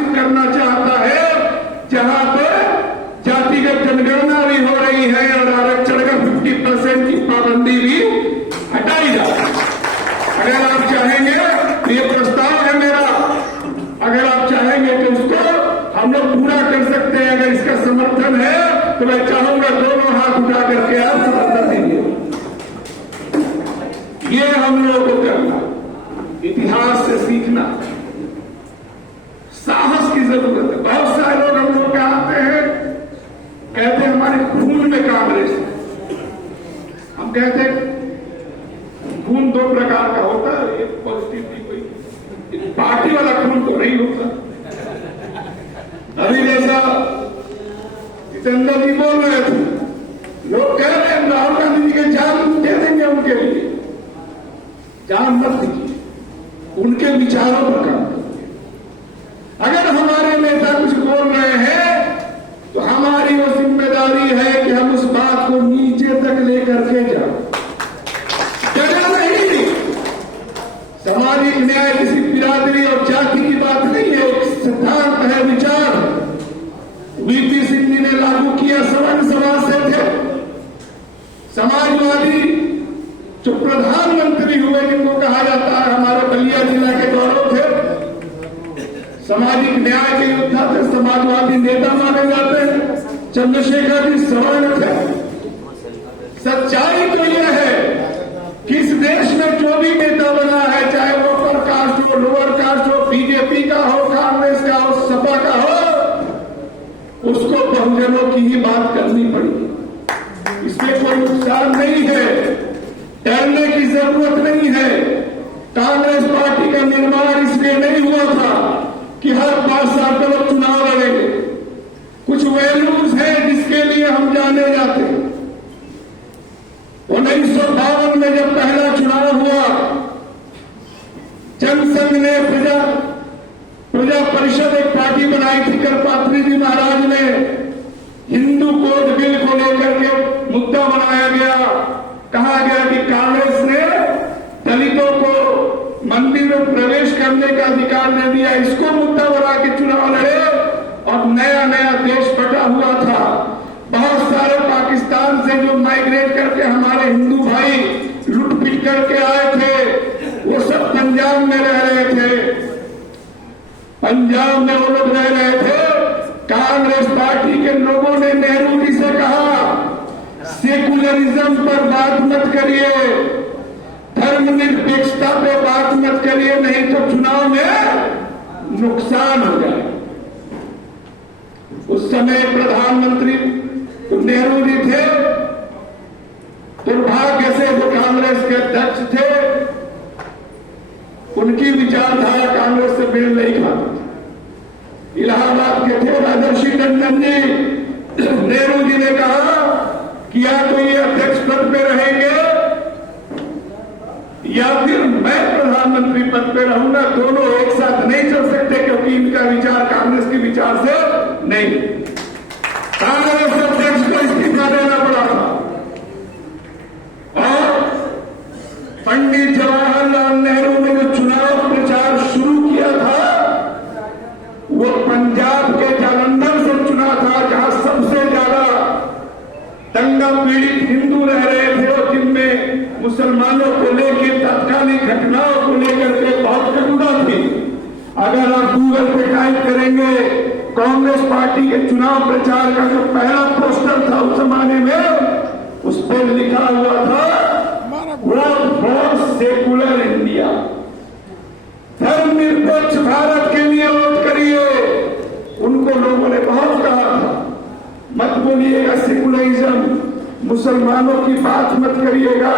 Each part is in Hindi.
हासिल करना चाहता है जहां पर जातिगत जनगणना भी हो रही है और आरक्षण का 50% की पाबंदी भी हटाई जाए। अगर आप चाहेंगे तो ये प्रस्ताव है मेरा, अगर आप चाहेंगे तो उसको हम लोग पूरा कर सकते हैं। अगर इसका समर्थन है तो मैं चाहूंगा दोनों हाथ उठा करके आप समर्थन दीजिए। ये हम लोगों को करना, इतिहास से सीखना, साहस की जरूरत है। बहुत सारे लोग हम लोग कहते हैं हमारे खून में कांग्रेस है। हम कहते हैं खून दो प्रकार का होता है, एक पॉजिटिव भी, कोई पार्टी वाला खून तो नहीं होता। अभी जैसा जितेंद्र जी बोल रहे थे, लोग कह रहे हैं राहुल गांधी जी के जान दे देंगे, उनके लिए जान मत दीजिए, उनके विचारों पर काम करिए। अगर हमारे नेता कुछ बोल रहे हैं तो हमारी वो जिम्मेदारी है कि हम उस बात को नीचे तक लेकर के जाओ। जगह नहीं, सामाजिक न्याय किसी बिरादरी और जाति की बात नहीं है, एक सिद्धांत है, विचार। वीपी सिंह जी ने लागू किया, सवर्ण समाज से थे, समाजवादी जो प्रधानमंत्री हुए जिनको कहा जाता है, हमारे बलिया जिला के गौरव थे, सामाजिक न्याय के योद्धा थे, समाजवादी नेता माने जाते हैं। चंद्रशेखर जी सवर्ण थे। सच्चाई तो यह है कि इस देश में जो भी नेता बना है, चाहे वो अपर कास्ट हो, लोअर कास्ट हो, बीजेपी का हो, कांग्रेस का हो, सपा का हो, उसको बहुजनों की ही बात करनी पड़ी। इसमें कोई नुकसान नहीं है, डरने की जरूरत नहीं है। कांग्रेस पार्टी का निर्माण इसलिए नहीं हुआ था कि हर 5 साल पर लोग चुनाव लड़ेंगे। कुछ वैल्यूज हैं जिसके लिए हम जाने जाते हैं। 1952 में जब पहला चुनाव हुआ, जनसंघ ने प्रजा परिषद एक पार्टी बनाई थी, करपात्री जी महाराज ने हिंदू कोड बिल को लेकर के मुद्दा बनाया गया। कहा गया कि कांग्रेस ने दलितों को मंदिर में प्रवेश करने का अधिकार दे दिया, इसको मुद्दा बना के चुनाव लड़े और नया नया देश बटा हुआ था। बहुत सारे पाकिस्तान से जो माइग्रेट करके हमारे हिंदू भाई लूट पीट करके आए थे, वो सब पंजाब में रह रहे थे। पंजाब में वो लोग रह रहे थे। कांग्रेस पार्टी के लोगों ने नेहरू जी से कहा, सेकुलरिज्म पर बात मत करिए, धर्मनिरपेक्षता पे बात मत करिए, नहीं तो चुनाव में नुकसान हो जाए। उस समय प्रधानमंत्री नेहरू जी थे। दुर्भाग्य से वो कांग्रेस के अध्यक्ष थे, उनकी विचारधारा कांग्रेस से मेल नहीं खाती। इलाहाबाद के थे राजर्षि टंडन जी। नेहरू जी ने कहा कि या तो ये अध्यक्ष पद पे रहेंगे या फिर मैं प्रधानमंत्री पद पे रहूंगा, दोनों एक साथ नहीं चल सकते, क्योंकि इनका विचार कांग्रेस के विचार से नहीं। कांग्रेस अध्यक्ष को इस्तीफा देना पड़ा था और पंडित जवाहरलाल नेहरू ने जो चुनाव प्रचार शुरू किया था, वो पंजाब के जालंधर से चुना था, जहां सबसे ज्यादा दंगा पीड़ित हिंदू रह रहे थे और जिनमें मुसलमानों को लेकर तत्कालीन घटनाओं को लेकर के बहुत कटुता थी। अगर आप गूगल पे टाइप करेंगे, कांग्रेस पार्टी के चुनाव प्रचार का जो पहला पोस्टर था उस जमाने में, उस पर लिखा हुआ था, वोट फॉर सेकुलर इंडिया, धर्मनिरपेक्ष भारत के लिए वोट करिए। उनको लोगों ने बहुत कहा था, मत बोलिएगा सेकुलरिज्म, मुसलमानों की बात मत करिएगा,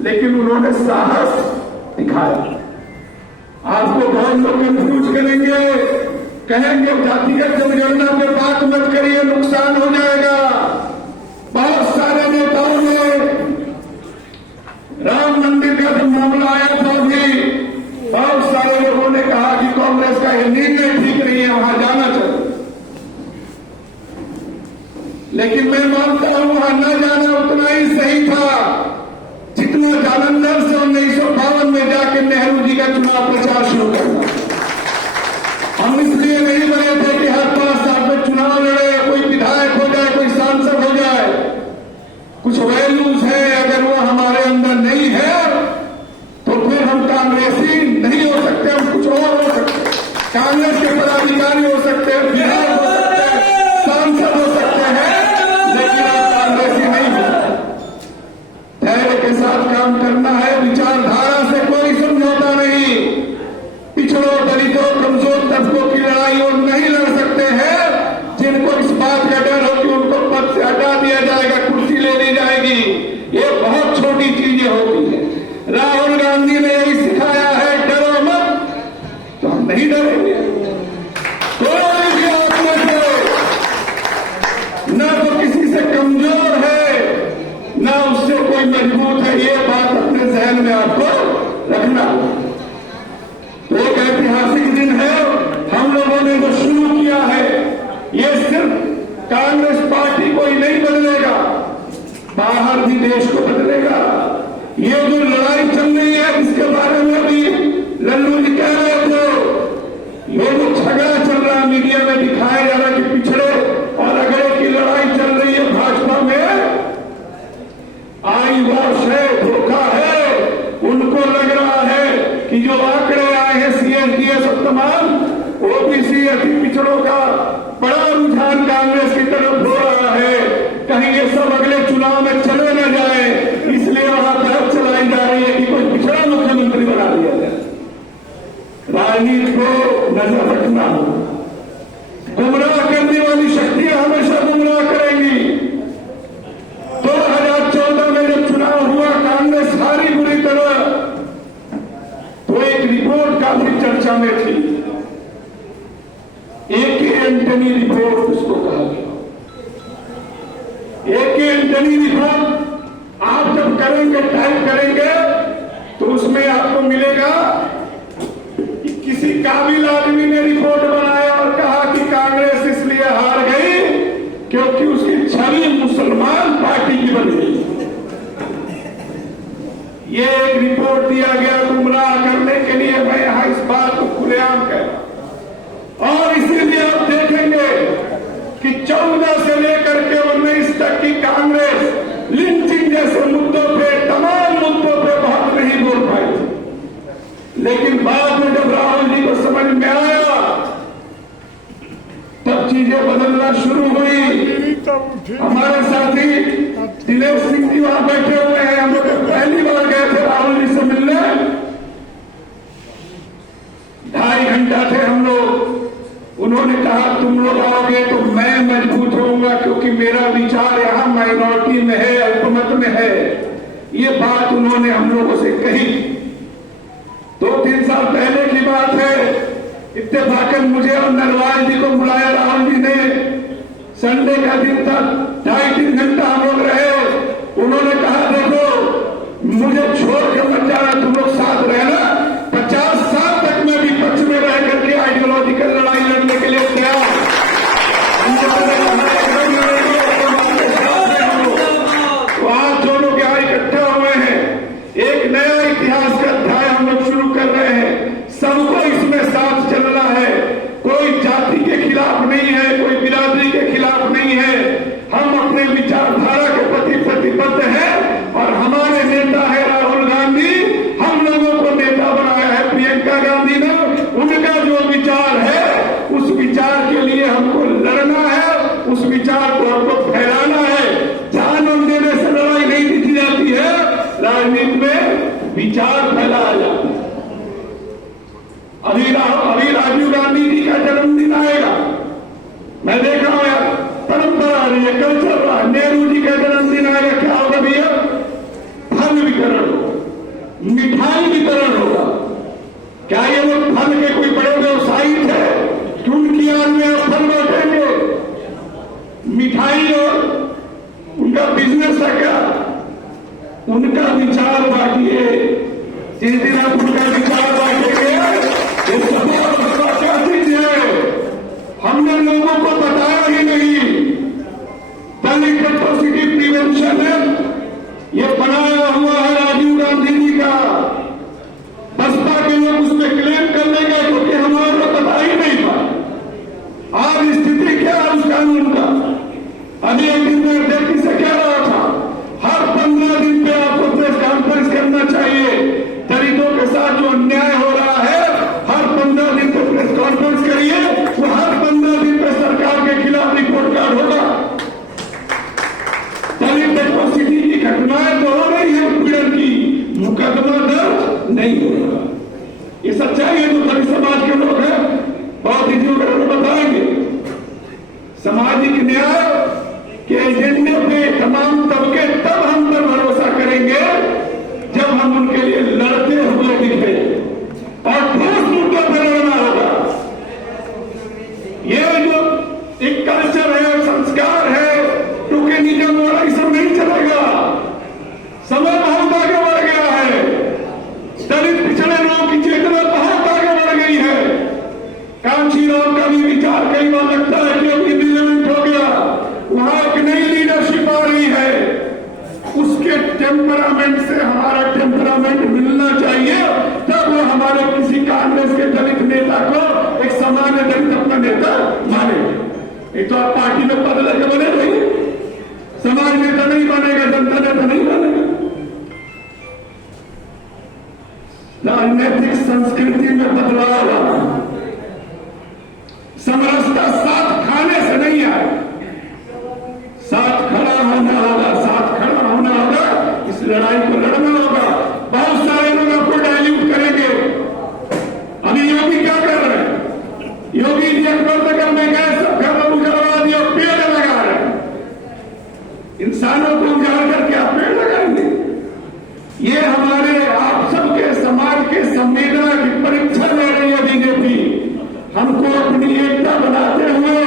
लेकिन उन्होंने साहस दिखाया। आपको बहुत लोग कंफ्यूज करेंगे, कहेंगे जातिगत जनगणना पे बात मत करिए, नुकसान हो जाएगा। बहुत सारे नेताओं ने राम मंदिर का जब मामला आया था, भी बहुत सारे लोगों ने कहा कि कांग्रेस का यह निर्णय ठीक नहीं है, वहां जाना चाहिए। लेकिन मैं मानता हूं वहां न जाना उतना ही सही था जितना जालंधर से 1952 में जाकर नेहरू जी का चुनाव प्रचार शुरू करना। हम इसलिए नहीं बने थे कि हर 5 साल में चुनाव लड़े, कोई विधायक हो जाए, कोई सांसद हो जाए। कुछ वैल्यूज है, अगर वो हमारे अंदर नहीं है तो फिर हम कांग्रेसी नहीं हो सकते, हम कुछ और हो सकते हैं। कांग्रेस के पदाधिकारी हो सकते हैं, विधायक हो सकते हैं, सांसद हो सकते हैं, लेकिन आप कांग्रेसी नहीं हो सकते। धैर्य के साथ काम करना है, विचारधारा से कोई समझौता नहीं। पिछड़ों, दलितों, कमजोर तबकों की लड़ाई वो नहीं लड़ सकते हैं जिनको इस बात का डर हो कि उनको पद से हटा दिया जाएगा, कुर्सी ले ली जाएगी। ये बहुत छोटी चीजें होती हैं। राहुल गांधी ने यही सिखाया है, डरो मत, तो हम नहीं डरेंगे। कोई भी अपने से न तो किसी से कमजोर है, न उससे कोई मजबूत है। ये बात अपने जहन में आपको रखना। तो एक ऐतिहासिक दिन है, हम लोगों ने वो शुरू किया है। ये सिर्फ कांग्रेस पार्टी को ही नहीं बदलेगा, बाहर भी देश को बदलेगा। ये जो लड़ाई चल रही है, इसके बारे में भी लल्लू जी कह रहे थे, ये जो झगड़ा चल रहा है, मीडिया में दिखाया जा रहा है कि पिछड़े और अगड़े की लड़ाई चल रही है भाजपा में, आई वॉश है, धोखा है। उनको लग रहा है कि जो आंकड़े आए हैं CSDS और तमाम ओबीसी अति पिछड़ों का बड़ा रुझान कांग्रेस की तरफ हो रहा है, कहीं ये सब अगले चुनाव में चले न जाए, इसलिए वहां बहस चलाई जा रही है कि कोई पिछड़ा मुख्यमंत्री बना दिया जाए। राजनीति को नजर रखना हो। गुमराह करने वाली शक्तियां हमेशा गुमराह करेंगी। 2014 में जब चुनाव हुआ, कांग्रेस हारी बुरी तरह, तो एक रिपोर्ट काफी चर्चा में थी, A.K. एंटनी रिपोर्ट उसको कहा गया। A.K. एंटनी रिपोर्ट आप जब करेंगे, टाइप करेंगे, तो उसमें आपको मिलेगा कि किसी काबिल आदमी ने रिपोर्ट बनाया और कहा कि कांग्रेस इसलिए हार गई क्योंकि उसकी छवि मुसलमान पार्टी की बन गई। ये एक रिपोर्ट दिया गया गुमराह करने के लिए। मैं यहां इस बात को खुलेआम कह रहा हूं, और इसीलिए आप देखेंगे कि 14 से लेकर के 19 तक की कांग्रेस लिंचिंग जैसे मुद्दों पे, तमाम मुद्दों पे बहुत नहीं बोल पाई। लेकिन बाद में जब राहुल जी को समझ में आया, तब चीजें बदलना शुरू हुई। हमारे साथी दिनेश सिंह जी वहां बैठे हुए हैं, हम लोग पहली बार गए थे राहुल जी से मिलने, 2.5 घंटा थे हम लोग। उन्होंने कहा तुम लोग आओगे तो मैं मजबूत होऊंगा, क्योंकि मेरा विचार यहां माइनॉरिटी में है, अल्पमत में है। ये बात उन्होंने हम लोगों से कही। 2-3 साल पहले की बात है, इत्तेफाकन मुझे और नरवाल जी को बुलाया राहुल जी ने। संडे का दिन था, 2.5-3 घंटा हम लोग रहे। उन्होंने कहा देखो, मुझे छोड़ के मत जाना, तुम लोग साथ रहना। 50 साल तक मैं विपक्ष में रह करके आइडियोलॉजिकल लड़ाई लड़ने के लिए तैयार। तो आज दोनों क्या इकट्ठा हुए हैं, एक नया इतिहास का अध्याय हम लोग शुरू कर रहे हैं। सबको इसमें साथ चलना है, कोई जाति के खिलाफ नहीं है, कोई बिरादरी के खिलाफ नहीं है। हम अपने विचारधारा के प्रति प्रतिबद्ध हैं, और हमारे नेता है राहुल गांधी। हम लोगों को नेता सामाजिक न्याय के एजेंडे पे तमाम तबके तब हम पर भरोसा करेंगे जब हम उनके लिए लड़ते हुए दिखे और ठोस मुद्दों पर लड़ना होगा। ये जो एक कल्चर है, संस्कार है, टोकेनिज्म वाला, ये सब नहीं चलेगा। समय बहुत आगे बढ़ गया है। दलित पिछड़े लोगों की चेतना बहुत आगे बढ़ गई है। कांची राम का भी विचार कई बार लगता है कि अब इम्प्लीमेंट हो गया। वहां एक नई लीडरशिप आ रही है। उसके टेम्परामेंट से हमारा टेम्परामेंट मिलना चाहिए, तब वो हमारे किसी कांग्रेस के दलित नेता को एक सामान्य दलित अपना नेता माने। एक तो आप पार्टी में पद लेकर बने रहिए, समाज नेता नहीं बनेगा, जनता नेता नहीं बनेगा। राजनीतिक संस्कृति में बदलाव आना, समरसता साथ खाने से नहीं आए, साथ खड़ा होना होगा, साथ खड़ा होना होगा। इस लड़ाई को लड़ना होगा। बहुत सारे लोग आपको डाइल्यूट करेंगे। अभी योगी क्या कर रहे हैं? योगी जी अकबर में गए, सब खत्म करवा दिया, पेड़ लगा रहे हैं। इंसानों को उजाड़ करके आप पेड़ लगाएंगे? ये हमारे आप सबके समाज के संवेदना की परीक्षा ले रही है बीजेपी। हमको अपनी एकता बनाते हुए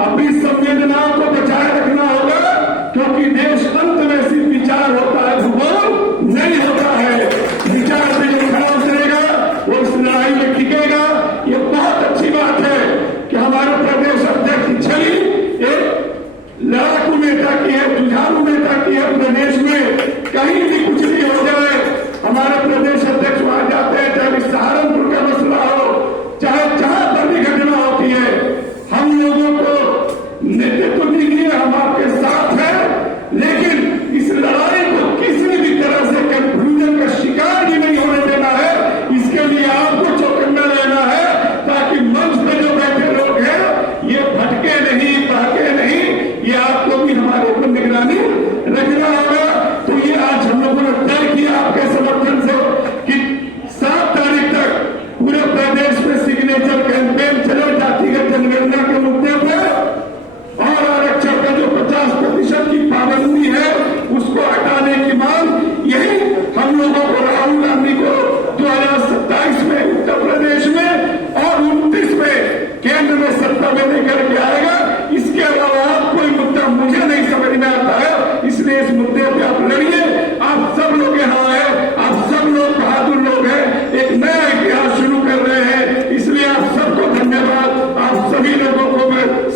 अपनी संवेदनाओं को बचाए रखना होगा, क्योंकि देश